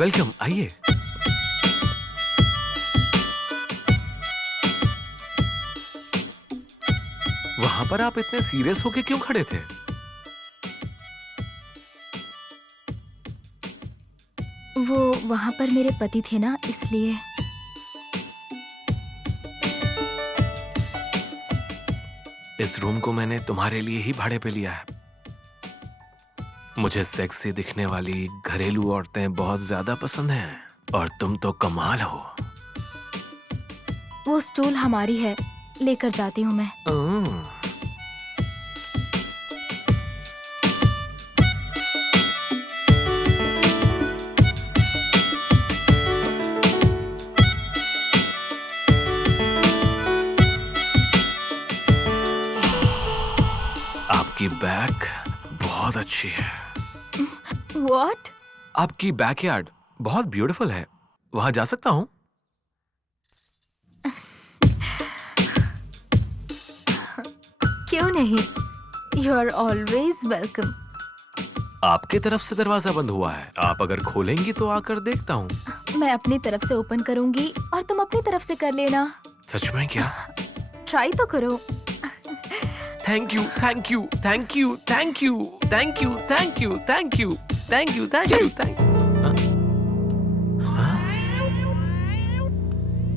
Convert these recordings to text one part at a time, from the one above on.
Welcome, आइए। वहां पर आप इतने सीरियस होके क्यों खड़े थे? वो वहां पर मेरे पति थे ना, इसलिए। इस रूम को मैंने तुम्हारे लिए ही भाड़े पे लिया है। मुझे सेक्सी दिखने वाली घरेलू औरतें बहुत ज्यादा पसंद हैं और तुम तो कमाल हो। वो स्टूल हमारी है, लेकर जाती हूँ मैं। आपकी बैक बहुत अच्छी है। What? आपकी बैकयार्ड बहुत ब्यूटीफुल है। वहां जा सकता हूँ? क्यों नहीं? You are always welcome. आपके तरफ से दरवाजा बंद हुआ है। आप अगर खोलेंगी तो आकर देखता हूँ। मैं अपनी तरफ से ओपन करूंगी और तुम अपनी तरफ से कर लेना। सच में क्या? ट्राई तो करो। Thank you, thank you, thank you, thank you, thank you, thank you, thank you, thank you, thank you, thank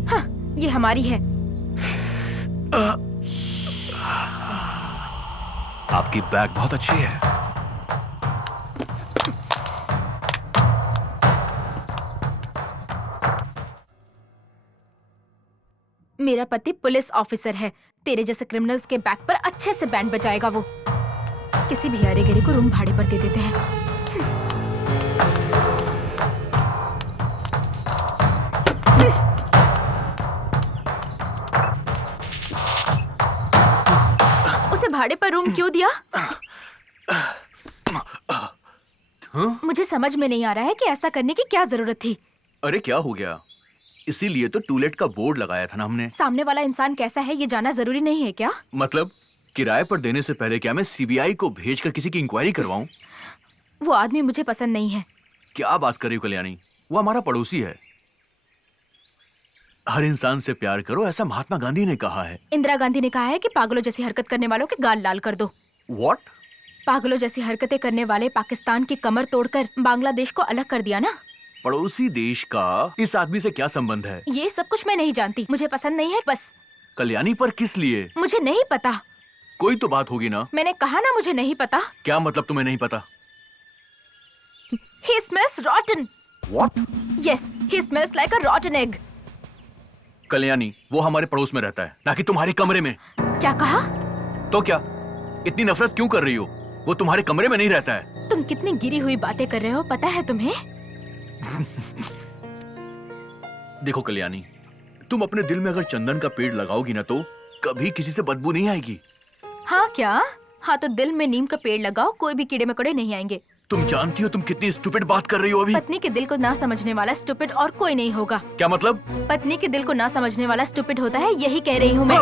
हाँ, ये हमारी है। आपकी बैग बहुत अच्छी है। मेरा पति पुलिस ऑफिसर है। तेरे जैसे क्रिमिनल्स के बैक पर अच्छे से बैंड बजाएगा वो। किसी भी हरे गरे को रूम भाड़े पर दे देते हैं। उसे भाड़े पर रूम क्यों दिया? मुझे समझ में नहीं आ रहा है कि ऐसा करने की क्या जरूरत थी। अरे क्या हो गया? इसीलिए तो टूलेट का बोर्ड लगाया था ना हमने। सामने वाला इंसान कैसा है ये जानना जरूरी नहीं है क्या? मतलब किराए पर देने से पहले क्या मैं सीबीआई को भेजकर किसी की इंक्वायरी करवाऊं? वो आदमी मुझे पसंद नहीं है। क्या बात कर रही हो कल्याणी? वो हमारा पड़ोसी है। हर इंसान से प्यार करो, ऐसा महात्मा गांधी ने कहा है। इंदिरा गांधी ने कहा है कि पागलों जैसी हरकत करने वालों के गाल लाल कर दो। What? पागलों जैसी हरकतें करने वाले पाकिस्तान की कमर तोड़कर बांग्लादेश को अलग कर दिया ना। पड़ोसी देश का इस आदमी से क्या संबंध है? ये सब कुछ मैं नहीं जानती, मुझे पसंद नहीं है बस। कल्याणी पर किस लिए? मुझे नहीं पता। कोई तो बात होगी ना। मैंने कहा ना मुझे नहीं पता। क्या मतलब तुम्हें नहीं पता? He smells rotten. What? Yes, he smells like a rotten egg. Kalyani, वो हमारे पड़ोस में रहता है, ना कि तुम्हारे कमरे में। क्या कहा? तो क्या? इतनी नफरत क्यों कर रही हो? वो तुम्हारे कमरे में नहीं रहता है। तुम कितनी गिरी हुई बातें कर रहे हो पता है तुम्हें? देखो कल्याणी, तुम अपने दिल में अगर चंदन का पेड़ लगाओगी ना तो कभी किसी से बदबू नहीं आएगी। हाँ क्या? हाँ तो दिल में नीम का पेड़ लगाओ, कोई भी कीड़े मकोड़े नहीं आएंगे। तुम जानती हो तुम कितनी स्टूपिड बात कर रही हो अभी। पत्नी के दिल को ना समझने वाला स्टूपिड और कोई नहीं होगा। क्या मतलब? पत्नी के दिल को ना समझने वाला स्टूपिड होता है, यही कह रही हूँ मैं।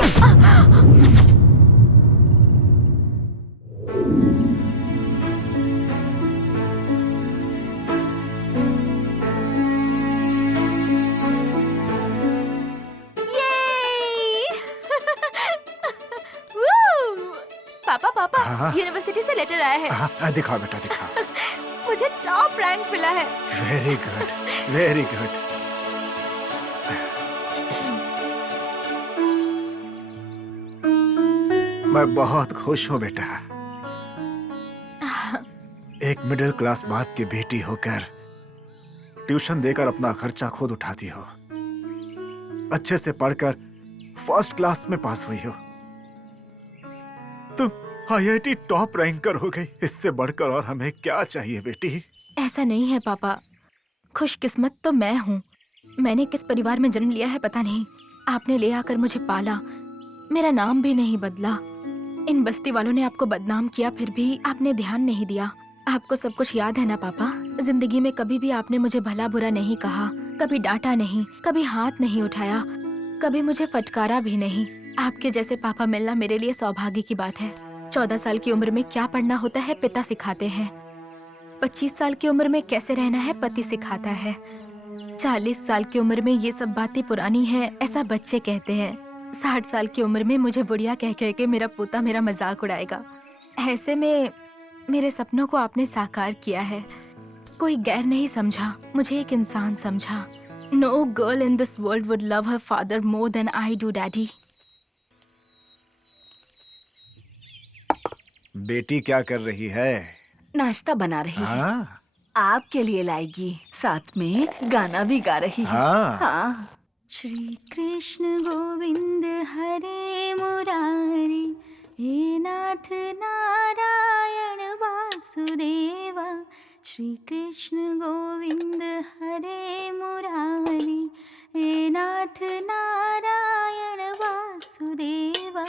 पापा पापा, हाँ? यूनिवर्सिटी से लेटर आया है। हाँ, दिखाओ बेटा दिखाओ। मुझे टॉप रैंक मिला है। Very good, very good. मैं बहुत खुश हूँ बेटा। एक मिडिल क्लास बाप की बेटी होकर ट्यूशन देकर अपना खर्चा खुद उठाती हो, अच्छे से पढ़कर फर्स्ट क्लास में पास हुई हो, तुम आईआईटी टॉप रैंकर हो गई। इससे बढ़कर और हमें क्या चाहिए बेटी? ऐसा नहीं है पापा, खुशकिस्मत तो मैं हूँ। मैंने किस परिवार में जन्म लिया है पता नहीं। आपने ले आकर मुझे पाला, मेरा नाम भी नहीं बदला। इन बस्ती वालों ने आपको बदनाम किया, फिर भी आपने ध्यान नहीं दिया। आपको सब कुछ याद है ना पापा? जिंदगी में कभी भी आपने मुझे भला बुरा नहीं कहा, कभी डांटा नहीं, कभी हाथ नहीं उठाया, कभी मुझे फटकारा भी नहीं। आपके जैसे पापा मिलना मेरे लिए सौभाग्य की बात है। 14 साल की उम्र में क्या पढ़ना होता है पिता सिखाते हैं। 25 साल की उम्र में कैसे रहना है पति सिखाता है। 40 साल की उम्र में ये सब बातें पुरानी हैं, ऐसा बच्चे कहते हैं। 60 साल की उम्र में मुझे बुढ़िया कह कह के मेरा पोता मेरा मजाक उड़ाएगा। ऐसे में मेरे सपनों को आपने साकार किया है। कोई गैर नहीं समझा, मुझे एक इंसान समझा। No girl in this world would love her father more than I do daddy. बेटी क्या कर रही है? नाश्ता बना रही है। हाँ आपके लिए लाएगी, साथ में गाना भी गा रही है। हाँ। हाँ। श्री कृष्ण गोविंद हरे मुरारी, हे नाथ नारायण वासुदेवा। श्री कृष्ण गोविंद हरे मुरारी, हे नाथ नारायण वासुदेवा।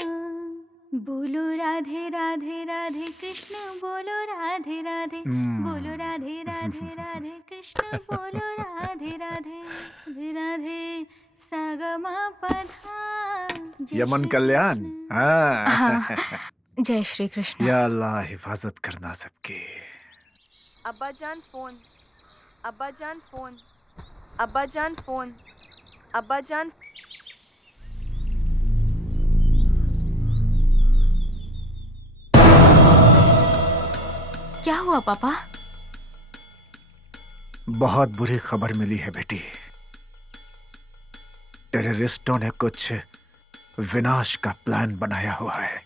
बोलो राधे राधे राधे कृष्ण, बोलो राधे राधे, बोलो राधे राधे राधे कृष्ण, बोलो राधे राधे राधे राधे। सागमा पधा। यमन कल्याण। हाँ। हाँ, जय श्री कृष्ण। या अल्लाह हिफाजत करना सबकी। अब्बा जान फोन, अब्बा जान फोन, अब्बा जान फोन, अब्बा जान। क्या हुआ पापा? बहुत बुरी खबर मिली है बेटी। टेररिस्टों ने कुछ विनाश का प्लान बनाया हुआ है।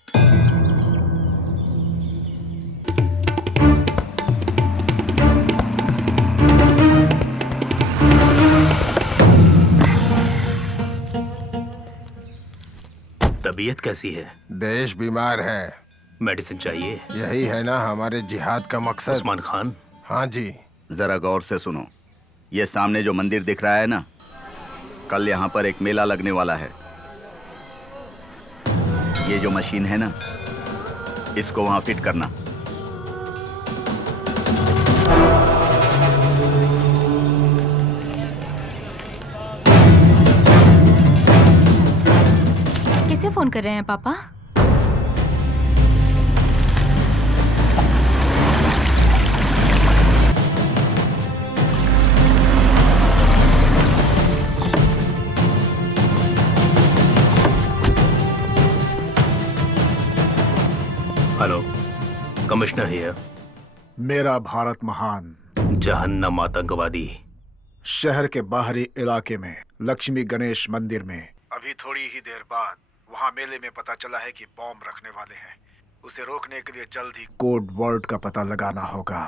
तबीयत कैसी है? देश बीमार है। मेडिसिन चाहिए? यही है ना हमारे जिहाद का मकसद। उस्मान खान, हाँ जी। जरा गौर से सुनो। ये सामने जो मंदिर दिख रहा है ना, कल यहाँ पर एक मेला लगने वाला है। ये जो मशीन है ना, इसको वहाँ फिट करना। किसे फोन कर रहे हैं पापा? Hello, commissioner here. मेरा भारत महान। जहन्नम आतंकवादी। शहर के बाहरी इलाके में लक्ष्मी गणेश मंदिर में अभी थोड़ी ही देर बाद वहाँ मेले में पता चला है कि बॉम्ब रखने वाले हैं। उसे रोकने के लिए जल्द ही कोड वर्ड का पता लगाना होगा।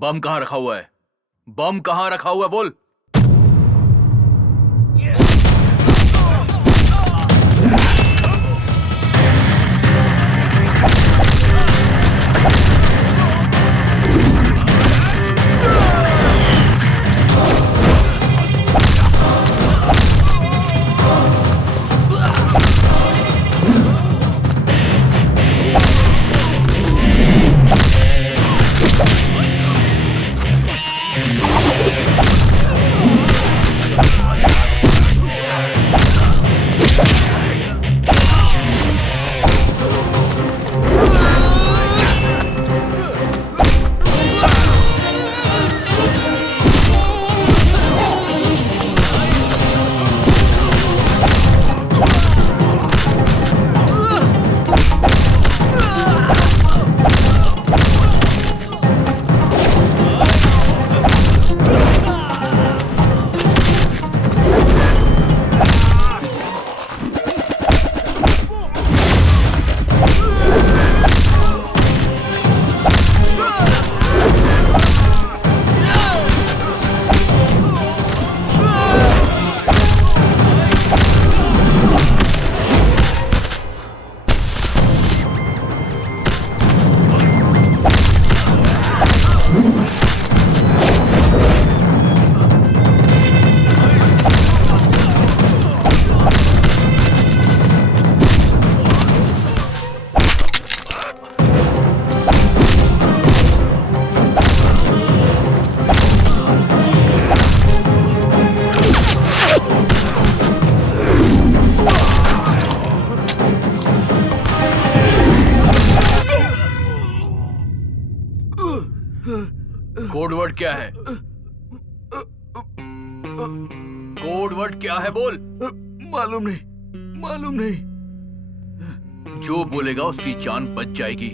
बम कहाँ रखा हुआ है? बम कहाँ रखा हुआ है? बोल। कोड वर्ड क्या है? कोड वर्ड क्या है बोल। मालूम नहीं। जो बोलेगा उसकी जान बच जाएगी।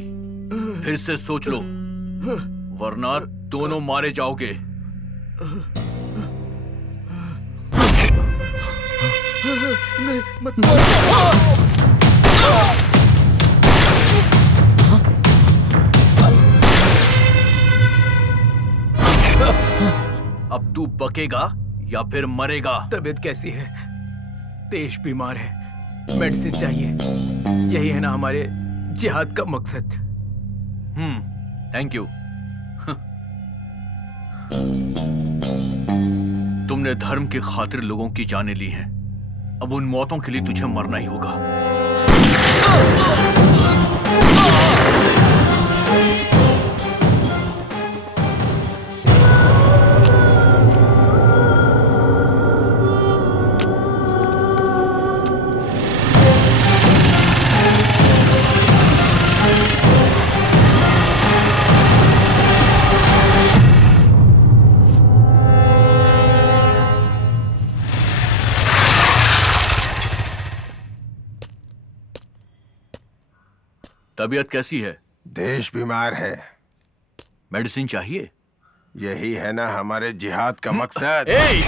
फिर से सोच लो, वरना दोनों मारे जाओगे। अब तू बकेगा या फिर मरेगा? तबीयत कैसी है? देश बीमार है, मेडिसिन चाहिए। यही है ना हमारे जिहाद का मकसद। Thank you. तुमने धर्म की खातिर लोगों की जानें ली हैं। अब उन मौतों के लिए तुझे मरना ही होगा। तबीयत कैसी है? देश बीमार है। मेडिसिन चाहिए? यही है ना हमारे जिहाद का मकसद। ए!